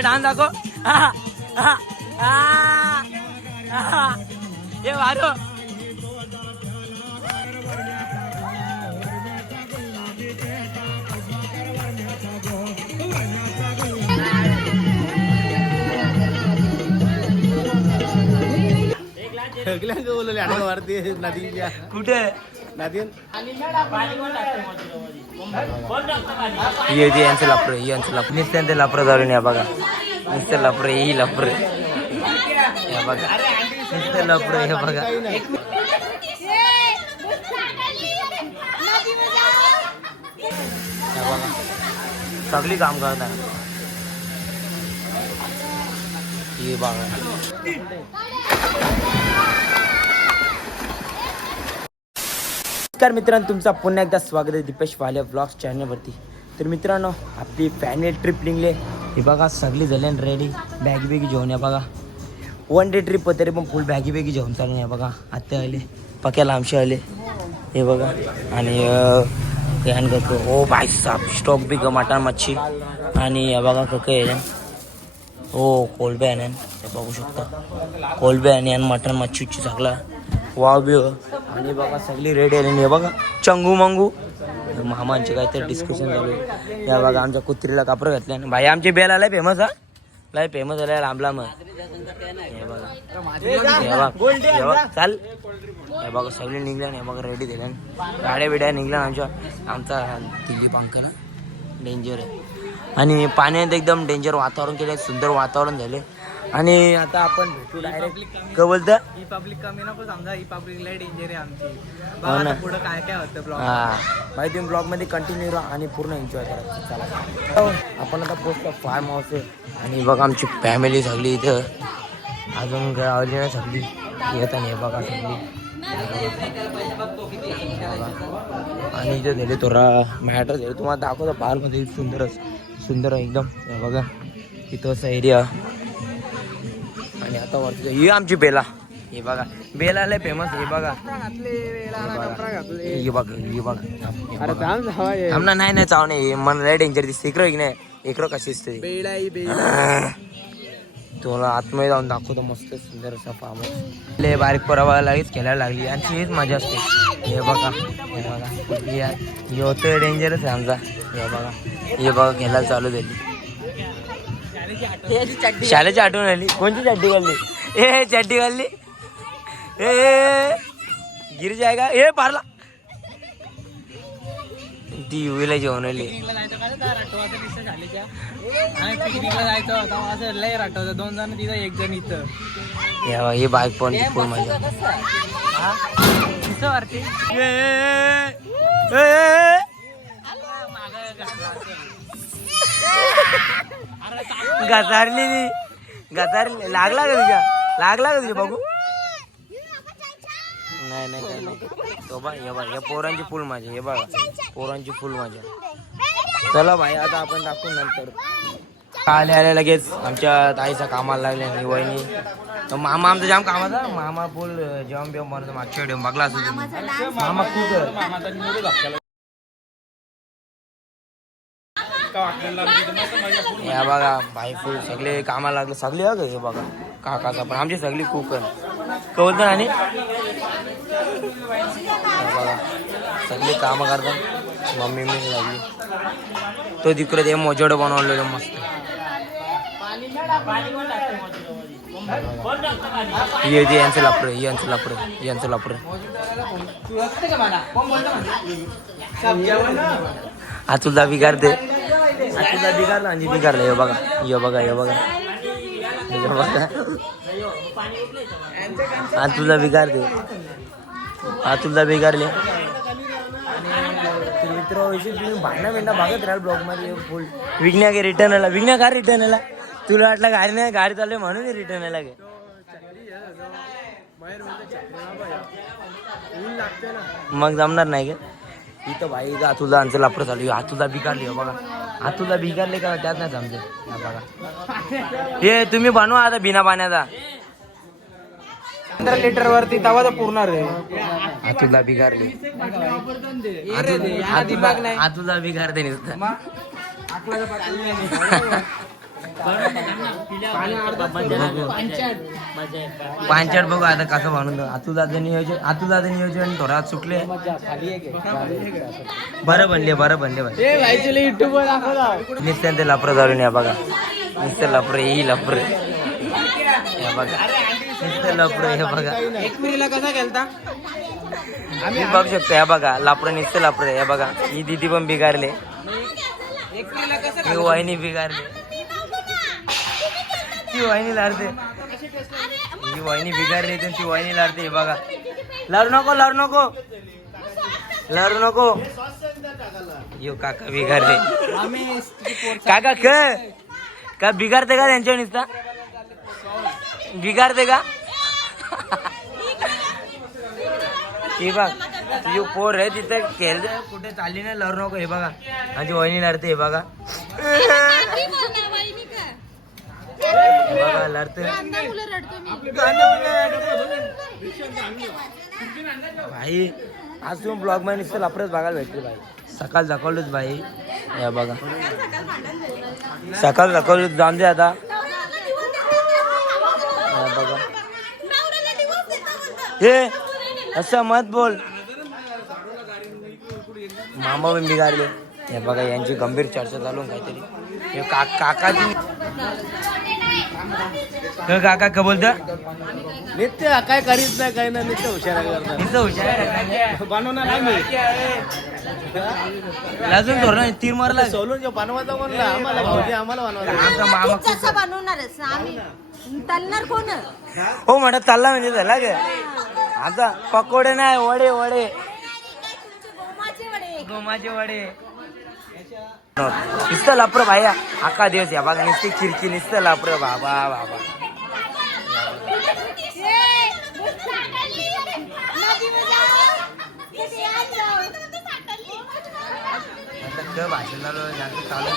तुझा डान्स दाखव. हे वारो कुठे यांचं लफर नुसतं लफर झालं या बघा. नुसतं लफर ही लफर या बघा. नुसतं लफर हे बघा. सगळी काम करतात हे बघा. नमस्कार मित्रांनो, तुमचा पुन्हा एकदा स्वागत आहे दीपेश वाले ब्लॉग्स चॅनलवरती. तर मित्रांनो, आपली फॅमिली ट्रिप निघले. हे बघा सगळी झाले रेडी. बॅगी बेगी जेवण या बघा. 1 डे ट्रिप तरी पण फुल बॅगी बेगी जेवण चालू आहे बघा. आत्ते आले, पक्याला आमचे आले हे बघा. आणि कॅन करतो ओ भाई साहब. स्टॉक बी मटण मच्छी आणि हे बघा कके हो कोलबे आहे हे बघू शकता. कोलबे आणि मटण मच्छीची सगळा वाव बी. आणि बघा सगळी रेडी आली हे बघा. चंगू मंगू मामांचे काहीतरी डिस्कशन चालू आहे. या बघा आमच्या कुत्रीला कापड घातले आणि भाई आमचे बेल आलाय फेमस. हा लय फेमस आलाय लांबला मग हे बघा चाल. हे बघा सगळे निघल्या हे बघा रेडी दिल्या. गाड्या बिड्या निघल्या आमचा दिल्ली पंखा ना डेंजर आहे. आणि पाण्यात एकदम डेंजर वातावरण केलं. सुंदर वातावरण झाले. आणि आता आपण भेटू डायरेक्ट काय बोलतं ही पब्लिक कमी नको समजा. ही पब्लिक लय डेंजर आहे आमची. पुढं काय काय होतं ब्लॉग. भाई तुम्ही ब्लॉग मध्ये कंटिन्यू राहा आणि पूर्ण एन्जॉय करा. चला आपण आता पोचतो फार्म हाऊस आहे. आणि बघा आमची फॅमिली सगळी इथं अजून गावली नाही सगळी येत. आणि हे बघा सगळी आणि इथं दिले थोडा मॅटर दिले तुम्हाला दाखवतो. फार्ममध्ये सुंदर एकदम हे बघा. इथं असा एरिया. आणि आता वरती ही आमची बेला हे बघा. बेला लय फेमस हे बघा. हे बघा आमना नाही चावणे मन लय डेंजर दिसते. इकडं नाही इकडं कशी दिसते तुला आतमध्ये जाऊन दाखवतो. मस्त सुंदर असा फार्म लय बारीक पोरावा लागेच खेळायला लागली. आणि हीच मजा असते. हे बघा हे होतं डेंजरच आहे आमचा. हे बघा खेळायला चालू झाली. शाळेची आठवण आली. कोणती चड्डी घालली ए चड्डी घालली ए गिर जायगा ए पारला. ती युवीला जेवण आली. जायचं 2 जण तिथं 1 जण इथं. हे बाईक पण फुल मजा घसारली लागला का तुझ्या बघू. नाही काही नाही तो बा. या पोरांची फुल मजा. हे बघा पोरांची फुल मजा. चला भाई आता आपण दाखवू नंतर. आले लगेच आमच्या ताईचा कामाला लागले. आणि वहिनी मामा आमचा जाम कामाचा. मामा फुल जेवण बिवण बनवतो. मागच्या व्हिडिओ बघला असेल मामा खूप. या बघा भाई फुल सगळे कामाला लागले सगळे. हे बघा काकाचा पण आमची सगळी कुक कवलतं. आणि बघा सगळे कामं करतात. मम्मी मी लागली तो तिकडे ते मोजोडं बनवलेलं मस्त. यांचं लापरे आतुलदा बिगारते. आतुलदा बिगारला आणि बिगारला. हे बघा आतुलदा बिगारते. आतुलदा बिगारले. मित्र भांडणा मिंडा भागत राहील ब्लॉग मध्ये फुल. विघ्न्या का रिटर्न आला तुला वाटलं गाडी नाही गाडी चालू म्हणून रिटर्न आला गे. मग जमणार नाही का इथं भाई. आतुलदा आमचं लापड चालू. आतुलदा बिगारले बघा. आतुलदा बिगारले का त्यात नाही समजे. बघा हे तुम्ही बनवा आता बिना पाण्याचा 15 लिटर वरती तवा तर पुरणार आहे. आतुलदा बिगारले. आतुलदा बिगारते पांचट बघू आता कसं बनवतो. आतूदाचं नियोजन थोडा चुकले. बरं बनले भाई. नित्यान ते लफरं झालं या बघा. नुसतं लफरं ही लफरं हे बघा. नुसतं लफरं हे बघा. कसा गेलता मी बघू शकतो या बघा. लफरं नुसतं लफरं हे बघा. ही दिदी पण बिगारले. ही वाहिनी बिगारले. ती वाहिनी लाडते. ही वाहिनी बिगारली तर ती वाहिनी लाडते. हे बघा. लाडू नको यो काका बिगारले. काका का बिगारते का त्यांच्या नुसता बिगारते का. हे बघ तुझी पोर आहे तिथं खेळ कुठे चालली नाही. लढू नको. हे बघा माझी वहिनी लढते. हे बघा बघा लढते भाई. आज तुम्ही ब्लॉग मध्ये नुसतं लफरच बघायला भेटले भाई. सकाळ दाखवलोच भाई. या बघा सकाळ दाखवलो. जाऊन दे आता. बघा हे असं मत बोल. मामा पण बिघारले. हे बघा यांची गंभीर चर्चा चालू काहीतरी. हे काकाची काका का बोलता. नित्य काय करीत नाही काही नाही. नित्य हुशार बनवणार अजून धोरण तीर मारला. सोलून बनवायचा म्हणलं आम्हाला आमचा मामा बनवणारच आम्ही. तलणार कोण हो म्हणत चालला म्हणजे झाला गे. आता पकोडे नाही वडे गोमाचे वडे. नुसतं लापर भाया. अख्खा दिवस या बघा नुसती खिरकी नुसतं लापर. बाबा भाषण चालू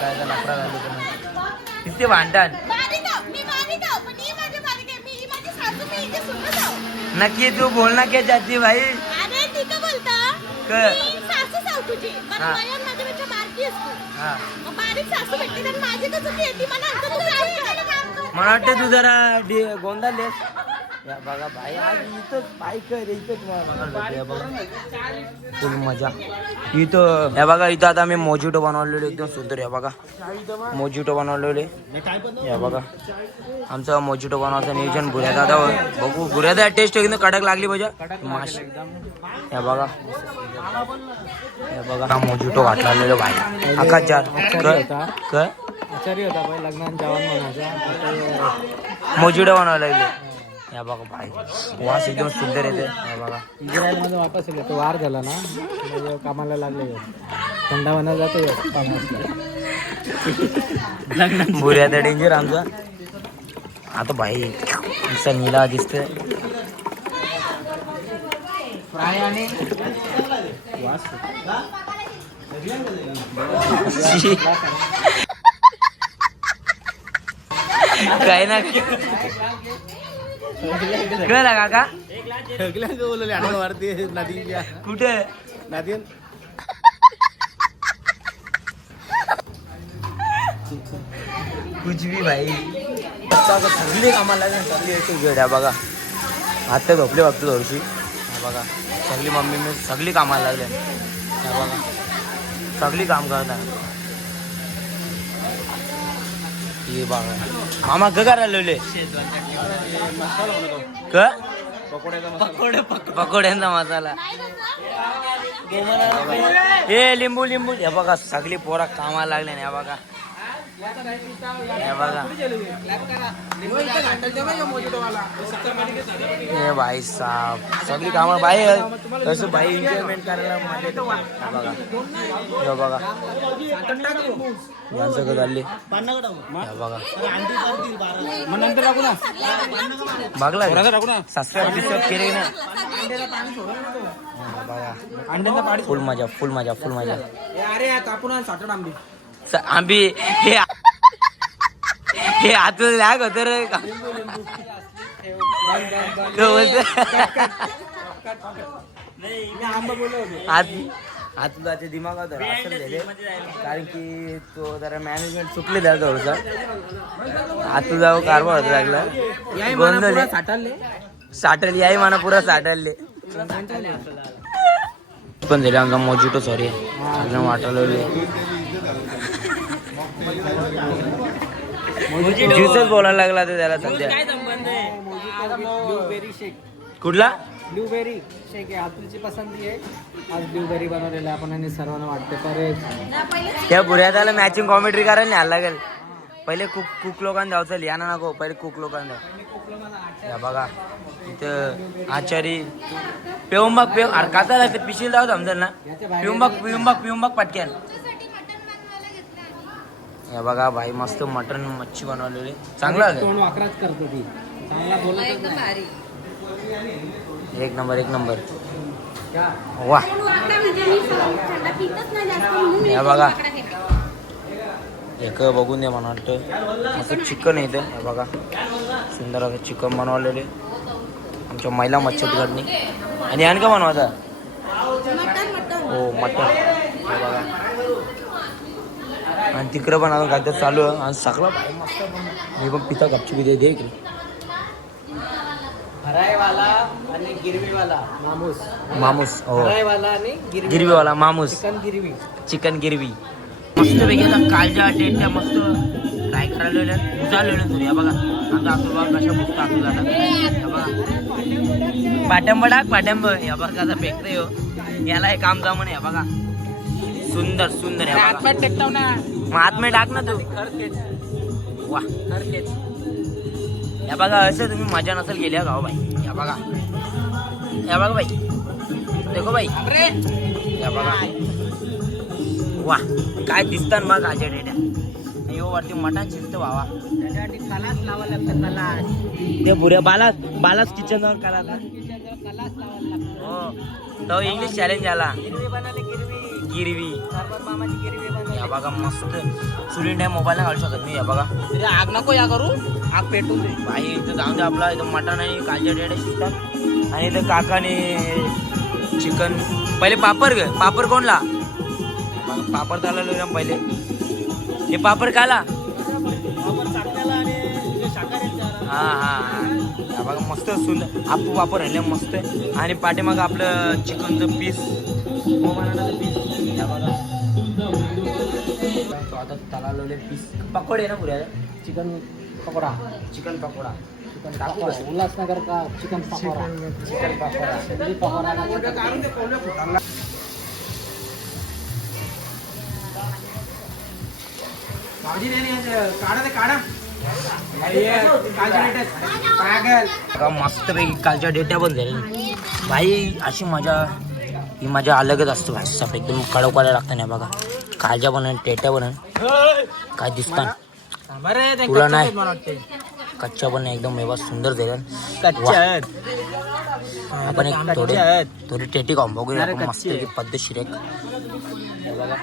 काय लाकडा झालं किती भांडण. नक्की तू बोल ना क्या चाहती भाई. मला वाटते तू जरा गोंधळलेस. या बघा भाई आज इथंच बाईक इथंच बघा फुल मजा इथं. या बघा इथं आता मी मोजिटो बनवलेले एकदम सुंदर. या बघा मोजिटो बनवलेले. या बघा आमचं मोजिटो बनवायचं नियोजन. भुऱ्या दादा बघू. भुऱ्या दादा टेस्ट एकदम कडक लागली पाहिजे माश. या बघा मोजिटो वाटलेलं भाई. अख्खा चार मोजिटो बनवायला लागले. या बघा भाई वास एकदम सुंदर येते. या बघा इस्रायलमध्ये वापस येतो. वार झाला ना कामाला लागले. थंडा बनायला जातो. भुऱ्या तर डेंजर आमचा. आता भाई असा निला दिसतोय. काय ना कळला काका. कुठे नदी कुछ भी भाई. सगळी कामाला गेड्या बघा. आता झोपले बघतो थोडीशी. बघा सगळी मम्मी मी सगळी कामाला लागले. बघा सगळी काम करतात. हे बघा मामा करायला लावले. पकोड्यांचा मसाला. हे लिंबू हे बघा सगळी पोरा कामाला लागले. ना बघा हे बघा हे भाई साहब सगळी कामं भाई कसं भाई एन्जॉयमेंट करायला बघा. हे बघा यांचं का झाले. बघा बघला सबस्क्राईब केले ना. बघा फुल मजा. अरे कापून साठवण आंबी हे आतून लाग होत रे. आतुलाच्या दिमागात असं झाले कारण की तो जरा मॅनेजमेंट चुकले त्या थोडंसं आतुला कारभार होता लागला गोंधळ साठल याही म्हणा पुरा साठलले पण झाले आमचा मोजिटो सॉरी एकदम वाटायला ज्यूसच बोलायला लागला तर त्याला सध्या ब्लूबेरी शेक कुठला ब्लूबेरी शेक आहे आतुलची पसंती आहे आज ब्लूबेरी बनवलेला आपण आणि सर्वांना वाटते तर त्या पुऱ्या त्याला मॅचिंग कॉमेंट्री करायला न्यायला लागेल पहिले कुक लोकांना जाऊ चल या ना नको पहिले कुक लोकांना या बघा इथं आचारी पेवंबाग अरे काचा लागते पिशील जाऊ समजेल ना पिवंबाग पटक्यान या बघा भाई मस्त मटन मच्छी बनवलेली चांगला आहे तोंड वाकराच करतो ती चांगला बोलत एकदम भारी एक नंबर वा या बघा एक बघून दे मला वाटतं मस्त चिकन आहे इथं हे बघा सुंदर असं चिकन बनवलेले आमच्या महिला मच्छीकडनी आणि आणि का बनवता हो मटन हे बघा आणि तिकडं पण अजून काहीतरी चालू आहे आणि सगळं भाई मस्त मी पण पिता गपची पिते दे की फ्रायवाला आणि गिरवीवाला मामूस हो फ्रायवाला आणि गिरवीवाला मामूस चिकन गिरवी मस्त पैकी आता कालच्या डेटच्या मस्त फ्राय करायला चाललेलं तुम्ही या बघा आमचा आतुबा कशा मस्त आतू जातात या बघा पाट्यांब पाट्यांब या बघा कसा फेकतोय हो याला हे काम जा म्हणे या बघा सुंदर या बघा मग आतमध्ये टाक ना तू वा या बघा असं तुम्ही मजा नसेल गेल्या गाव बाई या बघा बाई देखो बाई या बघा वा काय दिसतात मग आजच्या डेट्या यो वरती मटण शिजतं भावा कलाच लावा लागतं कलाच ते बुऱ्या बालाच किचन जाऊन कला कलाच लावायला लागतं हो तो इंग्लिश चॅलेंज आला गिरवी बनाले गिरवी सरबत मामाची गिरवी बनवली या बघा मस्त सुरिंड मोबाईल नाही घालू शकत मी या बघा अरे आग नको या करू आग पेटून दे भाई इथं जाऊन दे आपला इथं मटण आणि कालच्या डेट्या शिजतात आणि इथं काकाने चिकन पहिले पापड कोणला पापड चालवलं पहिले हे पापड काला हा या बघा मस्त सुंदर आपू पापड राहिले मस्त आणि पाठीमाग आपलं चिकनचं पीस या बघा आता चालवले पीस पकोडे ना पुऱ्या चिकन पकोडा चिकन पकोडा टाकू उल्हासनगर का चिकन पकोडा पकोडा मस्त पैकी कालच्या डेट्या पण झाल्या भाई अशी मजा ही मजा अलगच असते भाई सब एकदम कडकवायला लागतं नाही बघा कालच्या पण टेट्या पण काय दिसतात तुला नाही कच्च्या पण एकदम व्यवस्थित सुंदर झाल्या आपण एक थोडी टेटी खाऊन बघूया मस्त पद्धतशीर एक बघा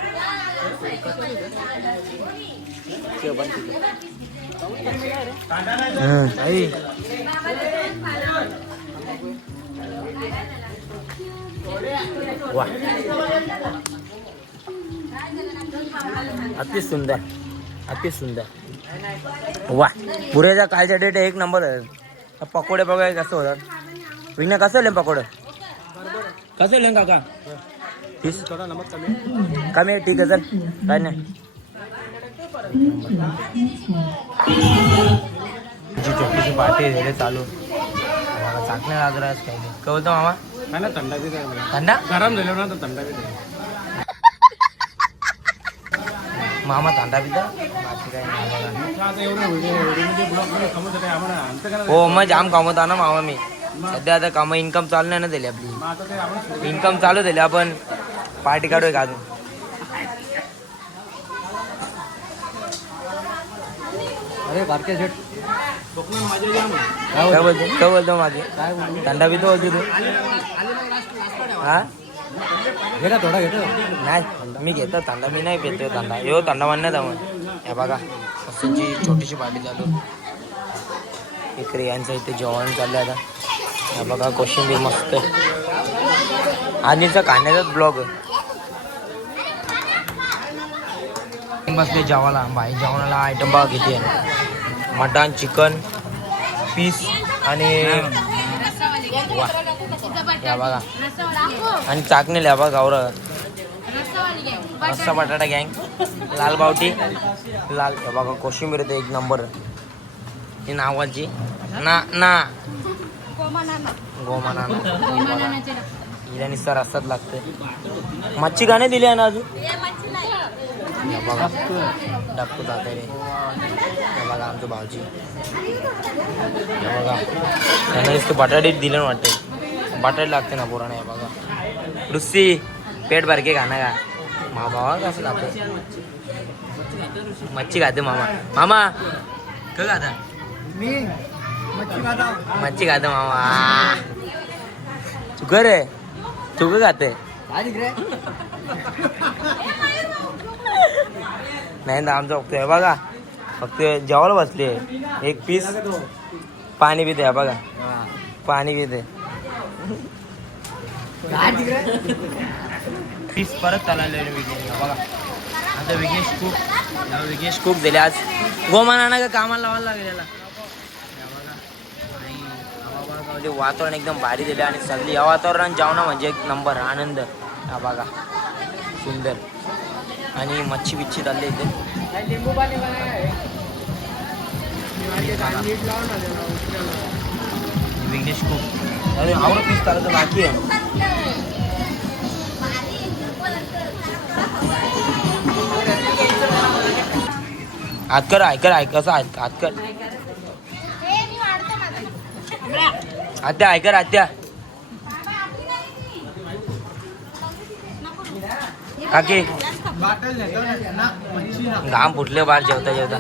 वा अति सुंदर वा पुरेचा कालच्या डेट एक नंबर आहे पकोडे बघा कसं होतात विना कसं लिहिलं पकोडे कसं लिहिलं काका तीस कमी आहे ठीक आहे चल काय नाही छोटीशी पार्टी झाली चालू चाकण्या लागला काय कळतं मामा थंडा गरम झालो ना तर थंडा मामा थंडा पिता बाकी काय हो मग जाम कामवता ना मामा मी सध्या आता काम इन्कम चालू नाही ना झाली आपली इन्कम चालू झाली आपण पार्टी काढूया का अजून अरे बारके सेट काय बोलतो माझे थंडा पितो बोलतो तू हा घे ना थोडा घेतो नाही मी घेतो थंडा मी नाही पितो थंडा यो थंडा म्हणण्यात आपण हे बघा त्यांची छोटीशी पार्टी चालू इकडे यांचं इथे जेवण चाललं आता हे बघा कोशिंबीर मस्त आधीचा खाण्याचाच ब्लॉग बसले जेवायला भाई. जेवणाला आयटम बघा किती आहे. मटण, चिकन, पीस आणि वा या बघा. आणि चाकणी लिहा बघा गावरा. मस्त बटाटा गँग, लाल बावटी, लाल हे बघा कोशिंबीर येते एक नंबर. ही नावाची ना ना गोमाना हिला निस्ता रस्त्यात लागते. मच्छी गाणे दिली आहे ना अजून. हे बघा डप्पू जाते रे. हे बघा आमचं भाऊजी. हे बघा त्यांना नुसतं बटाटे दिलं वाटते. बटाटे लागते ना पोराने. हे बघा रुस्सी पेट भरके खाणं का मामा कसं लागतं. मच्छी खाते मामा. मामा का खाता मच्छी खाते मामा. चुक रे चुक खाते नाही ना आमचं फक्त हे बघा. फक्त जेवायला बसले. एक पीस पाणी पिते. हे बघा पाणी पिते. पीस परत चालले विघ्नेश. बघा आता विघ्नेश खूप दिले आज. गोमाना का कामाला लावायला लागेल याला. म्हणजे वातावरण एकदम भारी दिले आणि सगळी या वातावरण जेवणा म्हणजे एक नंबर आनंद. हा बघा सुंदर. आणि मच्छी बिच्छी चालले इथे. विघ्नेश खूप अरे आवडत पीस चालत बाकी आहे. हातकर ऐकर ऐकायचं हातकर आत्या ऐकर आत्या. काकी घाम फुटले बाहेर जेवता जेवता.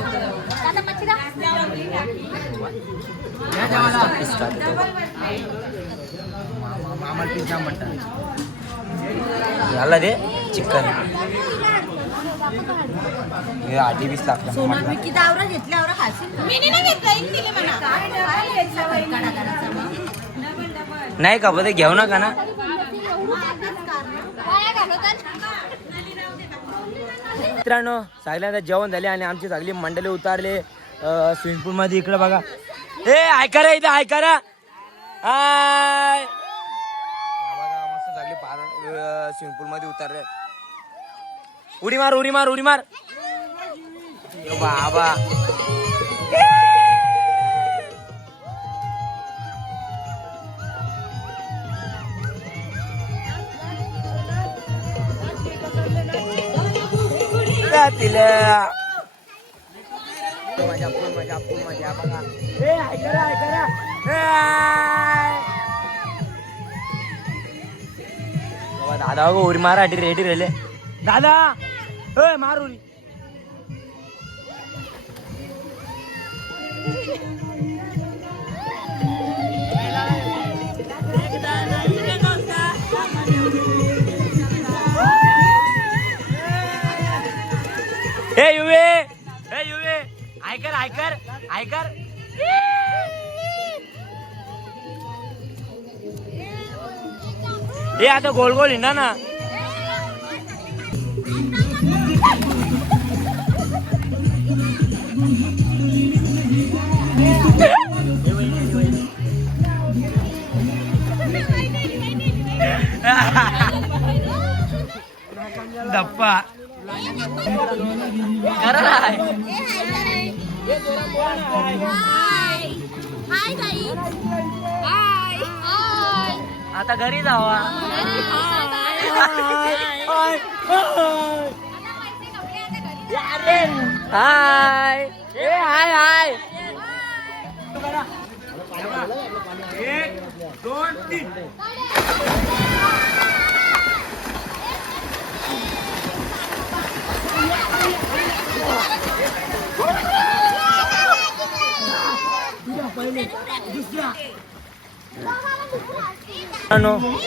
आम्हाला पिझ्झा म्हणतात याला रे चिकन. हे 28 लागला. नाही का बघ घेऊ नका ना. मित्रांनो सगळ्यांना जेवण झाले आणि आमची सगळी मंडळी उतारले स्विमिंग पूल मध्ये. इकडे बघा हे ऐका रे इथं ऐका रे. हाय बघा मस्त सगळी स्विमिंग पूल मध्ये उतारले. उडी मार उडी मार उडी मार बाबा. मजा फुल मजा फुल मजा बघा. हे ऐका ऐका दादा बघ उडी मारा रेडी रेले दादा. मार उडी. हे युवे ऐकर ऐकर ऐकर. हे आता गोल गोल हिंडा ना. दप्पा आता घरी जावा. हाय हाय हाय. 1 2 3.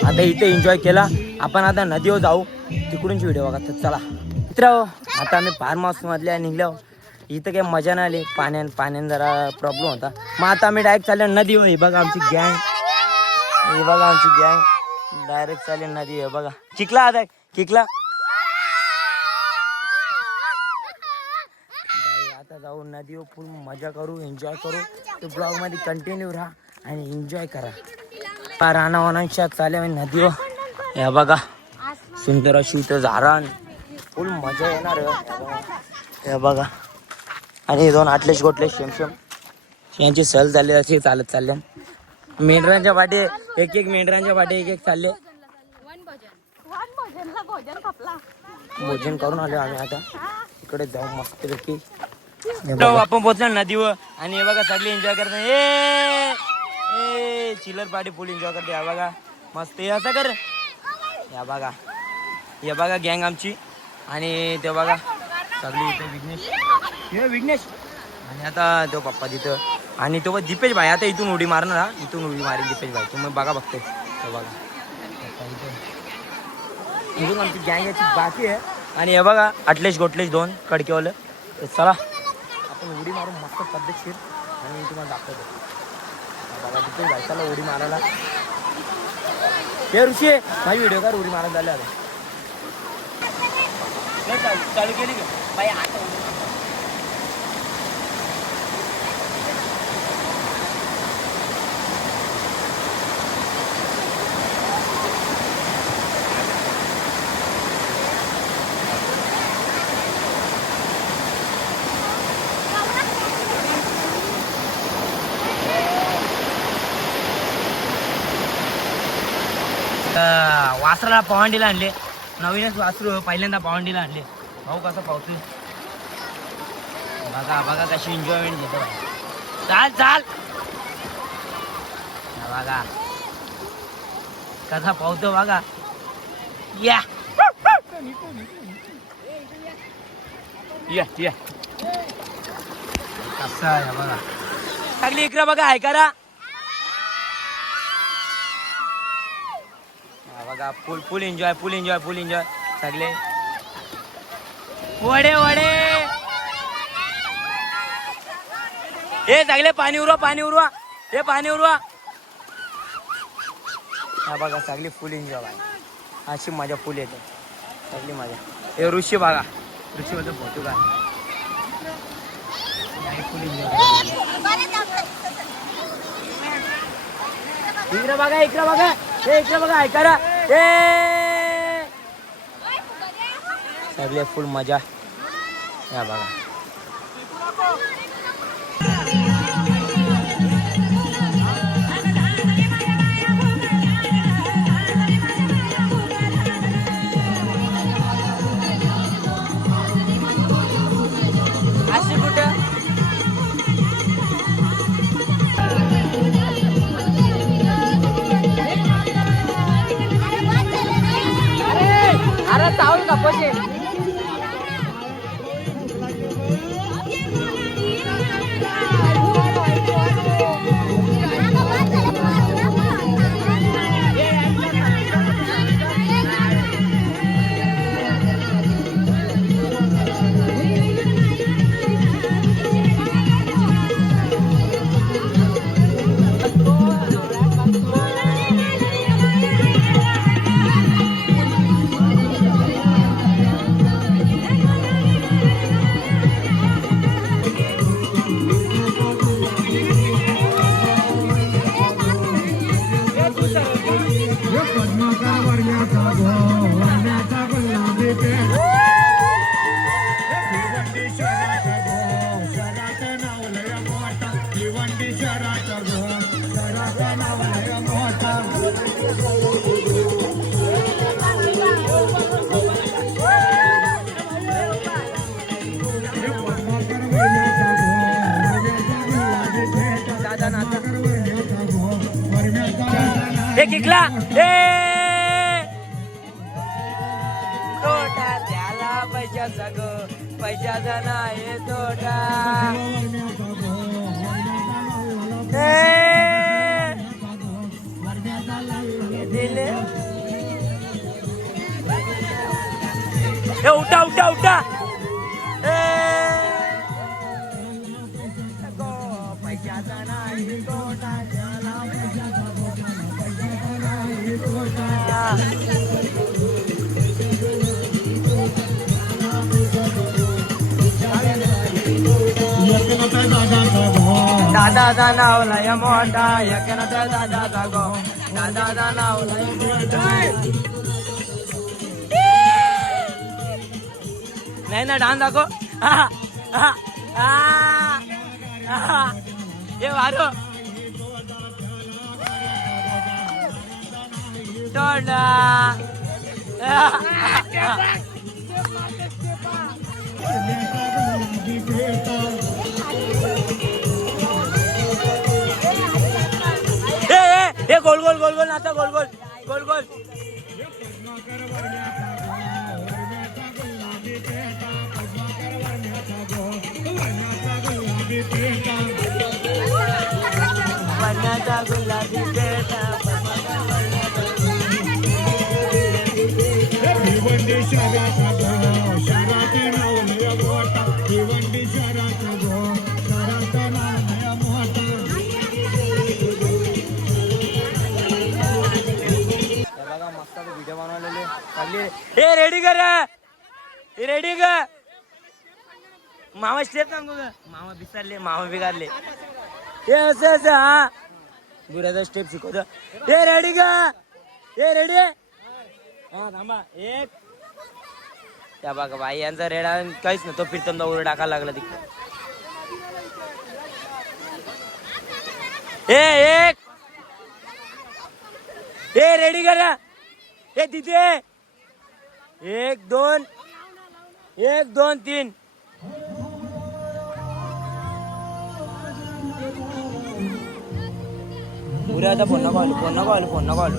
आता इथे एन्जॉय केला आपण. आता नदीवर जाऊ तिकडूनची व्हिडिओ बघा. तर चला मित्र आता आम्ही फार्म हाऊस मधल्या निघलो. इथं काही मजा नाही आली. पाण्यानं जरा प्रॉब्लेम होता. मग आता आम्ही डायरेक्ट चाललो नदीवर. हे बघा आमची गँग. हे बघा आमची गँग डायरेक्ट चालले नदी. हे बघा चिखला आता चिखला. जाऊ नदीवर फुल मजा करू, एन्जॉय करू. तो ब्लॉग मध्ये कंटिन्यू राहा आणि एन्जॉय करा. रानावानांच्या चालल्या नदीवर. या बघा सुंदर अशी इथं झाडान फुल मजा येणार आहे. या बघा आणि हे दोन आटलेश गोटलेश शेमशेम यांची सहल झाली असे चालत चालल्या. मेंढरांच्या पाठी एक एक मेंढरांच्या पाठी एक एक चालले. भोजन करून आलो आम्ही. आता इकडे जाऊ मस्त पैकी. आपण पोहोचलो नदीवर आणि हे बघा सगळे एन्जॉय करतात. ए चिल्लर पार्टी फुल एन्जॉय करते. या बघा मस्त असं कर. या बघा या बघा गँग आमची. आणि ते बघा सगळी इथे विघ्नेश आणि आता तो पप्पा तिथं आणि तो दीपेश भाई आता इथून उडी मारणार. हा इथून उडी मारेल दीपेश भाई. तुम्ही बघा बघते तो बघा इथून आमची गँग याची बाकी आहे. आणि हे बघा अटलेश गोटलेश दोन कडकेवालं. तर चला आपण उडी मारून मस्त पद्धतशीर आणि तुम्हाला दाखवतो. बघा दीपेश भाई चला उडी मारायला. हे ऋषी माझी व्हिडिओ कर उडी मारायला झाले. आता चालू केली का बाई आता वासराला पवंडीला आणले. नवीनच वासरू पहिल्यांदा पवंडीला आणले. भाऊ कसा पावतोय बघा. बघा कशी एन्जॉयमेंट घेतो. चाल चाल बघा कसा पावतो बघा. या या कसा आहे बघा. सगळी इकडे बघा ऐकारा. बघा फुल फुल एन्जॉय फुल एन्जॉय फुल एन्जॉय सगळे. वडे वडे हे सगळे पाणी उरवा पाणी उरवा. हे पाणी उरवा. हा बघा सगळी फुल एन्जॉय आहे. अशी मजा फुल येते सगळी मजा. हे ऋषी बघा ऋषी होतं फोटो का फुल एन्जॉय. इकडे बघा इकडे बघा. हे इकडे बघा ऐका सगळे फुल मजा. या बघा अशी कुठं अरे चावल कपचे किकला तोटा त्याला पैशाचा ग पैशाचा नाही तोटा. दिले उठा उठा उठा. पैशाचा नाही तोटा त्याला पैशाचा दादाचा नावला मोठा एकना दादाचा गो दादाचा नावला नाही ना डान्स दाखव हे वारो तोंडा हे गोल गोल गोल गोल नाचा गोल गोल गोल गोल वनाचा गुलाबी पेटा भिवंडी शहराचा गो शहराची नावलय मोठा भिवंडी शहराचा गो शहराचा नावलय मोठा बघा मस्त व्हिडिओ बनवलेले चालले हे रेडी कर हे रेडी कर मामा स्टेप सांगू का मामा बिसरले मामा बिघारले हे असं असं हा गुराचा स्टेप शिकवतो हे रेडी का हे रेडी हा थांबा एक त्या बघा बाई यांचा रेडा काहीच नव्हतं फिरतंदा उर टाकायला लागला तिकडे हे एक हे रेडी करा हे तिथे 1 2 1 2 3 पुऱ्याचा फोन नको आलो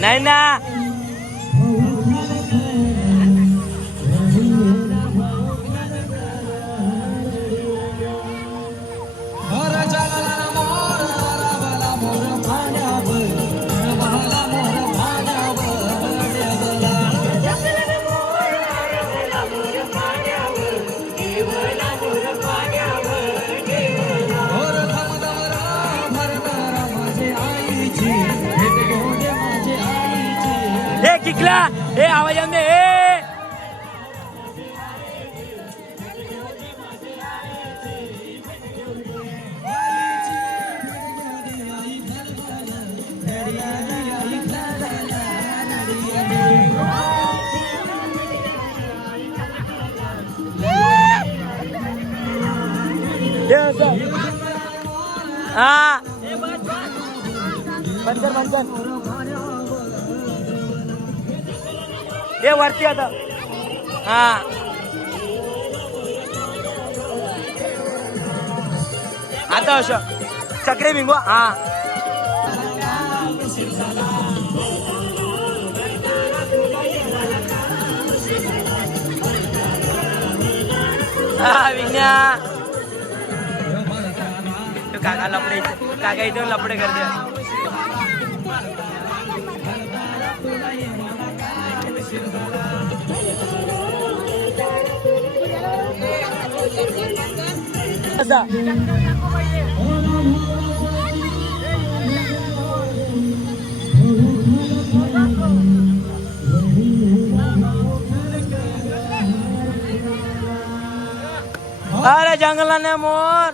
नाही ना किकला हे आवाज आंदे हा बंदर हे वरती आता हा आता असं चक्रे बिंगो हा विज्ञा तो काका लपडे काका इथून लपडे करते अरे जंगलाने मोर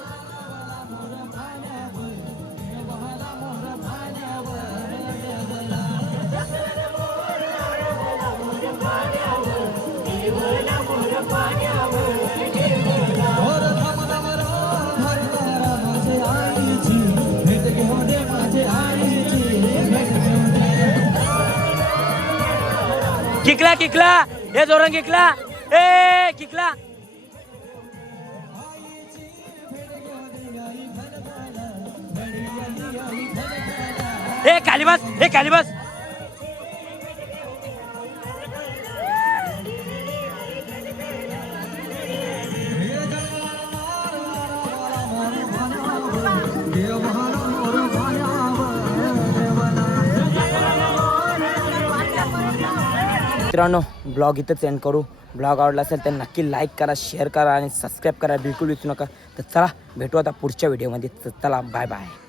किकला किकला हे जोरान किकला ए किकला ए कालीबस ए कालीबस मित्रांनो ब्लॉग इथंच एंड करू. ब्लॉग आवडला असेल तर नक्की लाईक करा, शेअर करा आणि सबस्क्राईब करा बिलकुल विसरू नका. तर चला भेटू आता पुढच्या व्हिडिओमध्ये. चला बाय बाय.